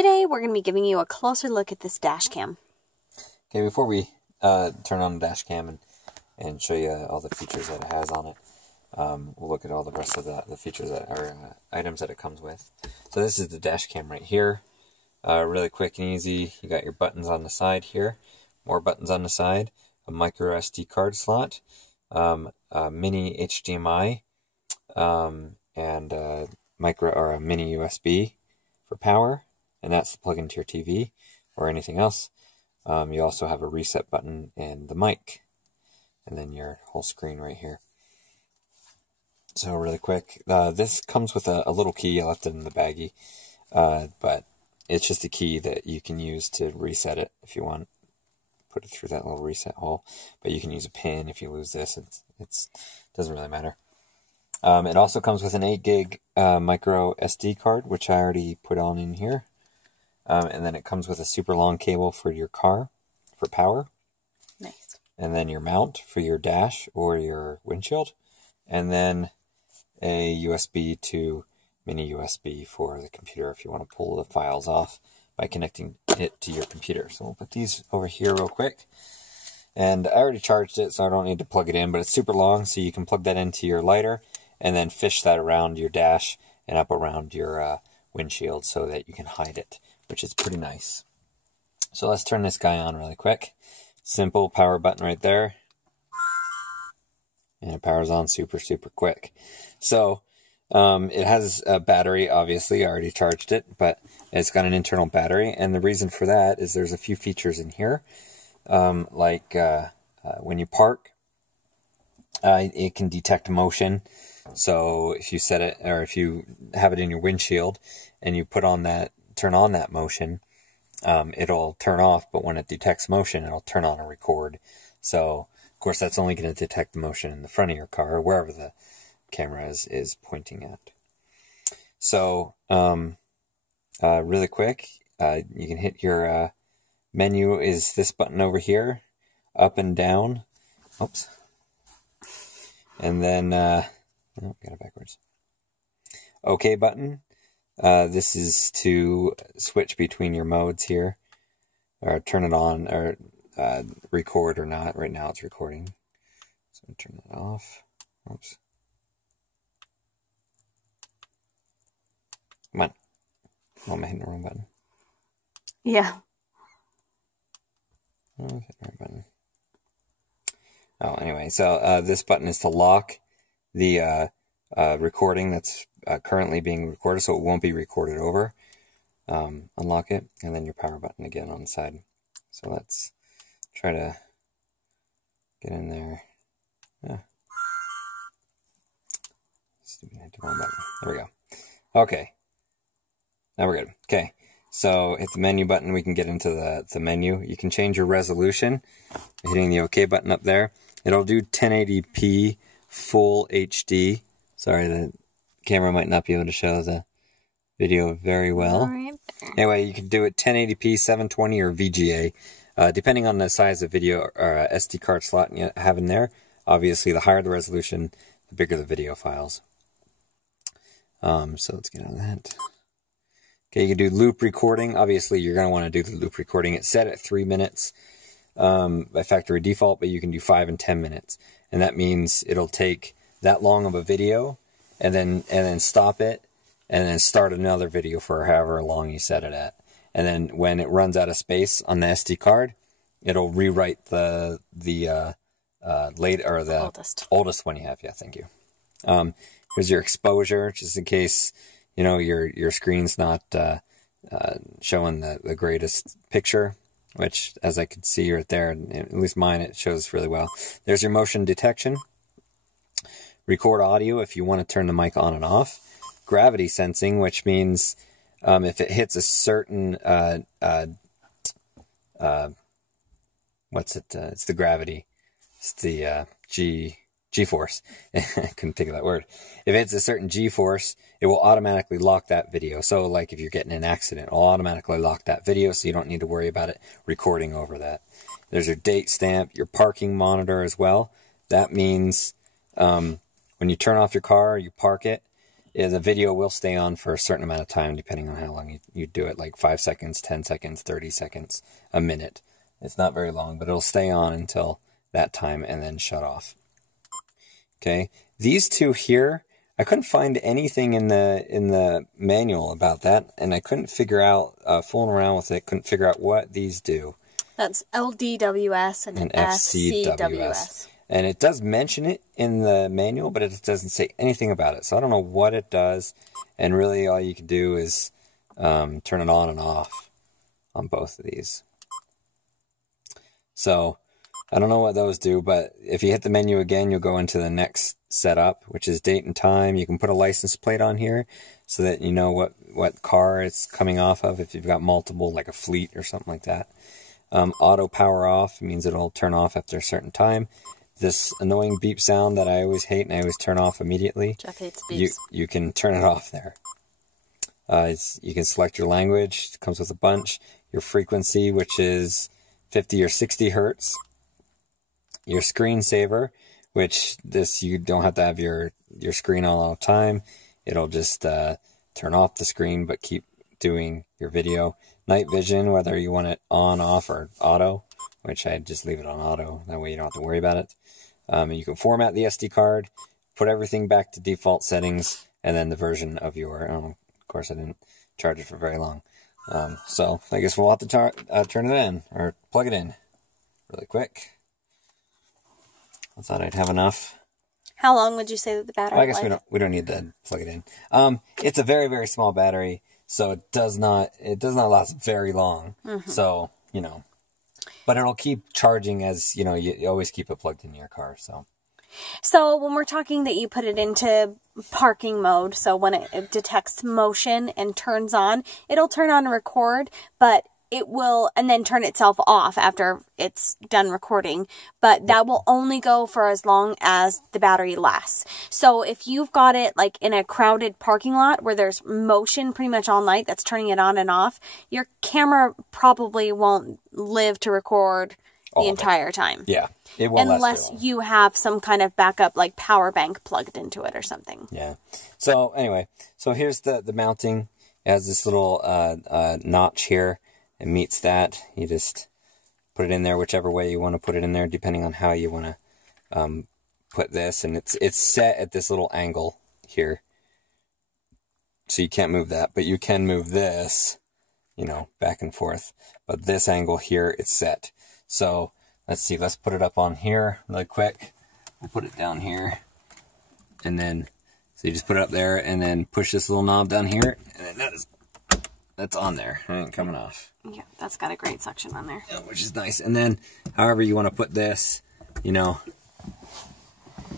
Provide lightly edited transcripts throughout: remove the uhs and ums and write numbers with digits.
Today we're going to be giving you a closer look at this dash cam. Okay, before we turn on the dash cam and show you all the features that it has on it, we'll look at all the rest of the features that are items that it comes with. So this is the dash cam right here. Really quick and easy. You got your buttons on the side here, more buttons on the side, a micro SD card slot, a mini HDMI, and a mini USB for power, and that's to plug into your TV or anything else. You also have a reset button and the mic, and then your whole screen right here. So really quick, this comes with a little key. I left it in the baggie, but it's just a key that you can use to reset it if you want. Put it through that little reset hole, but you can use a pin if you lose this. It doesn't really matter. It also comes with an 8 gig micro SD card, which I already put on in here. And then it comes with a super long cable for your car for power. Nice. And then your mount for your dash or your windshield. And then a USB to mini USB for the computer if you want to pull the files off by connecting it to your computer. So we'll put these over here real quick. And I already charged it, so I don't need to plug it in, but it's super long, so you can plug that into your lighter and then fish that around your dash and up around your windshield so that you can hide it, which is pretty nice. So let's turn this guy on really quick. Simple power button right there. And it powers on super quick. So it has a battery, obviously. I already charged it, but it's got an internal battery. And the reason for that is there's a few features in here. When you park, it can detect motion. So if you set it, or if you have it in your windshield and you turn on that motion, it'll turn off, but when it detects motion, it'll turn on and record. So of course that's only going to detect the motion in the front of your car or wherever the camera is pointing at. So really quick, you can hit your menu is this button over here, up and down. Oops. And then oh, got it backwards. OK button. This is to switch between your modes here, or turn it on, or record or not. Right now it's recording, so I'm turn that off. Oops. Come on. Oh, am I hitting the wrong button? Yeah. Oh, I hit the right button. Oh, anyway, so this button is to lock the recording that's currently being recorded, so it won't be recorded over. Unlock it, and then your power button again on the side. So let's try to get in there. Yeah. Stupid, hit the wrong button. There we go. Okay. Now we're good. Okay. So hit the menu button, we can get into the menu. You can change your resolution by hitting the OK button up there. It'll do 1080p full HD. Sorry, the camera might not be able to show the video very well. Right. Anyway, you can do it 1080p, 720, or VGA, depending on the size of video or SD card slot you have in there. Obviously, the higher the resolution, the bigger the video files. So let's get out of that. Okay, you can do loop recording. Obviously, you're going to want to do the loop recording. It's set at 3 minutes by factory default, but you can do 5 and 10 minutes. And that means it'll take that long of a video and then stop it and then start another video for however long you set it at. And then when it runs out of space on the SD card, it'll rewrite the oldest one you have. Yeah, thank you. Here's your exposure, just in case your screen's not showing the greatest picture, which, as I could see right there, at least mine, it shows really well. There's your motion detection. Record audio if you want to turn the mic on and off. Gravity sensing, which means if it hits a certain it's the gravity. It's the G-force. I couldn't think of that word. If it's a certain G-force, it will automatically lock that video. So like if you're getting in an accident, it'll automatically lock that video, so you don't need to worry about it recording over that. There's your date stamp, your parking monitor as well. That means when you turn off your car, you park it, the video will stay on for a certain amount of time, depending on how long you do it, like 5 seconds, 10 seconds, 30 seconds, a minute. It's not very long, but it'll stay on until that time and then shut off. Okay, these two here, I couldn't find anything in the manual about that, and I couldn't figure out, fooling around with it, couldn't figure out what these do. That's LDWS and SCWS. And it does mention it in the manual, but it doesn't say anything about it. So I don't know what it does. And really all you can do is turn it on and off on both of these. So I don't know what those do, but if you hit the menu again, you'll go into the next setup, which is date and time. You can put a license plate on here so that you know what car it's coming off of if you've got multiple, like a fleet or something like that. Auto power off means it'll turn off after a certain time. This annoying beep sound that I always hate and I always turn off immediately. Jeff hates beeps. You can turn it off there. You can select your language. It comes with a bunch. Your frequency, which is 50 or 60 hertz. Your screensaver, which you don't have to have your screen on all the time. It'll just turn off the screen but keep doing your video. Night vision, whether you want it on, off, or auto, which I just leave it on auto. That way you don't have to worry about it. You can format the SD card, put everything back to default settings, and then the version of your, of course I didn't charge it for very long. So I guess we'll have to turn it in, or plug it in really quick. I thought I'd have enough. How long would you say that the battery I guess we don't need to plug it in. It's a very, very small battery, so it does not last very long. So, you know, but it'll keep charging as, you know, you always keep it plugged in your car, so. So when we're talking that you put it into parking mode, so when it detects motion and turns on, it'll turn on and record, but it will, and then turn itself off after it's done recording, but that will only go for as long as the battery lasts. So if you've got it like in a crowded parking lot where there's motion pretty much all night that's turning it on and off, your camera probably won't live to record the entire time. Yeah, it won't unless you have some kind of backup like power bank plugged into it or something. Yeah. So anyway, so here's the mounting. It has this little notch here. It meets that. You just put it in there whichever way you want to put it in there, depending on how you want to put this. And it's set at this little angle here, so you can't move that, but you can move this, you know, back and forth. But this angle here, it's set. So let's see. Let's put it up on here really quick. We'll put it down here, and then so you just put it up there, and then push this little knob down here, and then that's on there. It ain't coming off. Yeah, that's got a great suction on there. Yeah, which is nice. And then, however you want to put this, you know,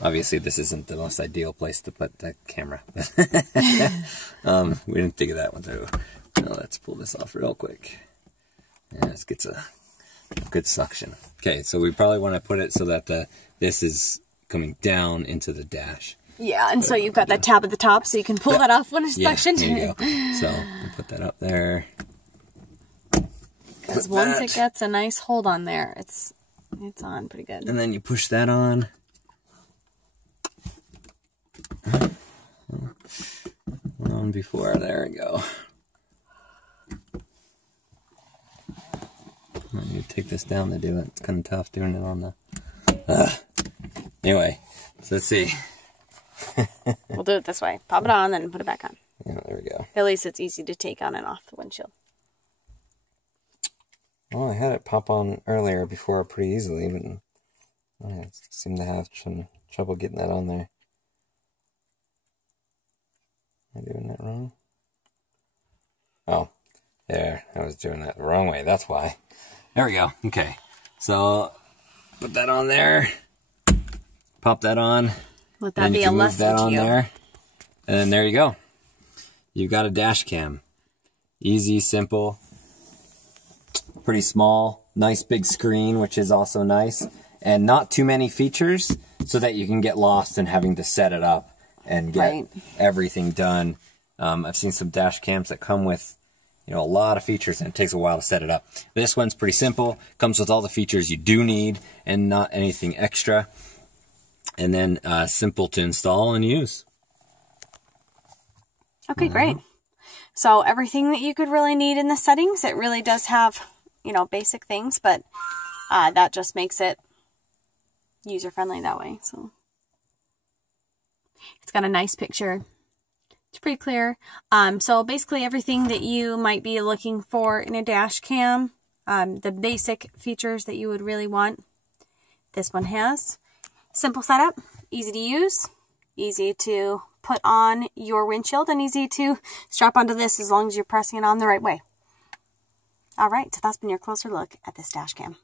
obviously this isn't the most ideal place to put that camera. We didn't think of that one through. Now let's pull this off real quick. Yeah, this gets a good suction. Okay, so we probably want to put it so that this is coming down into the dash. Yeah, and so you've got that tab at the top, so you can pull that off when it's suctioned. There you go. So we'll put that up there. Because once it gets a nice hold on there, it's on pretty good. And then you push that on. On before, there we go. I need to take this down to do it. It's kind of tough doing it on the... Anyway, so let's see. We'll do it this way. Pop it on, then put it back on. Yeah, there we go. At least it's easy to take on and off the windshield. Well, I had it pop on earlier before pretty easily, but I seem to have some trouble getting that on there. Am I doing that wrong? Oh, there. I was doing that the wrong way. That's why. There we go. Okay. So, put that on there. Pop that on. Let that be a lesson to you. There, and then there you go. You've got a dash cam. Easy, simple, pretty small, nice big screen, which is also nice, and not too many features so that you can get lost in having to set it up and get everything done. I've seen some dash cams that come with, you know, a lot of features, and it takes a while to set it up. This one's pretty simple, comes with all the features you do need and not anything extra. And then simple to install and use. Okay, great. So everything that you could really need in the settings, it really does have, you know, basic things, but that just makes it user-friendly that way. So it's got a nice picture. It's pretty clear. So basically everything that you might be looking for in a dash cam, the basic features that you would really want, this one has. Simple setup, easy to use, easy to put on your windshield, and easy to strap onto this as long as you're pressing it on the right way. All right, so that's been your closer look at this dash cam.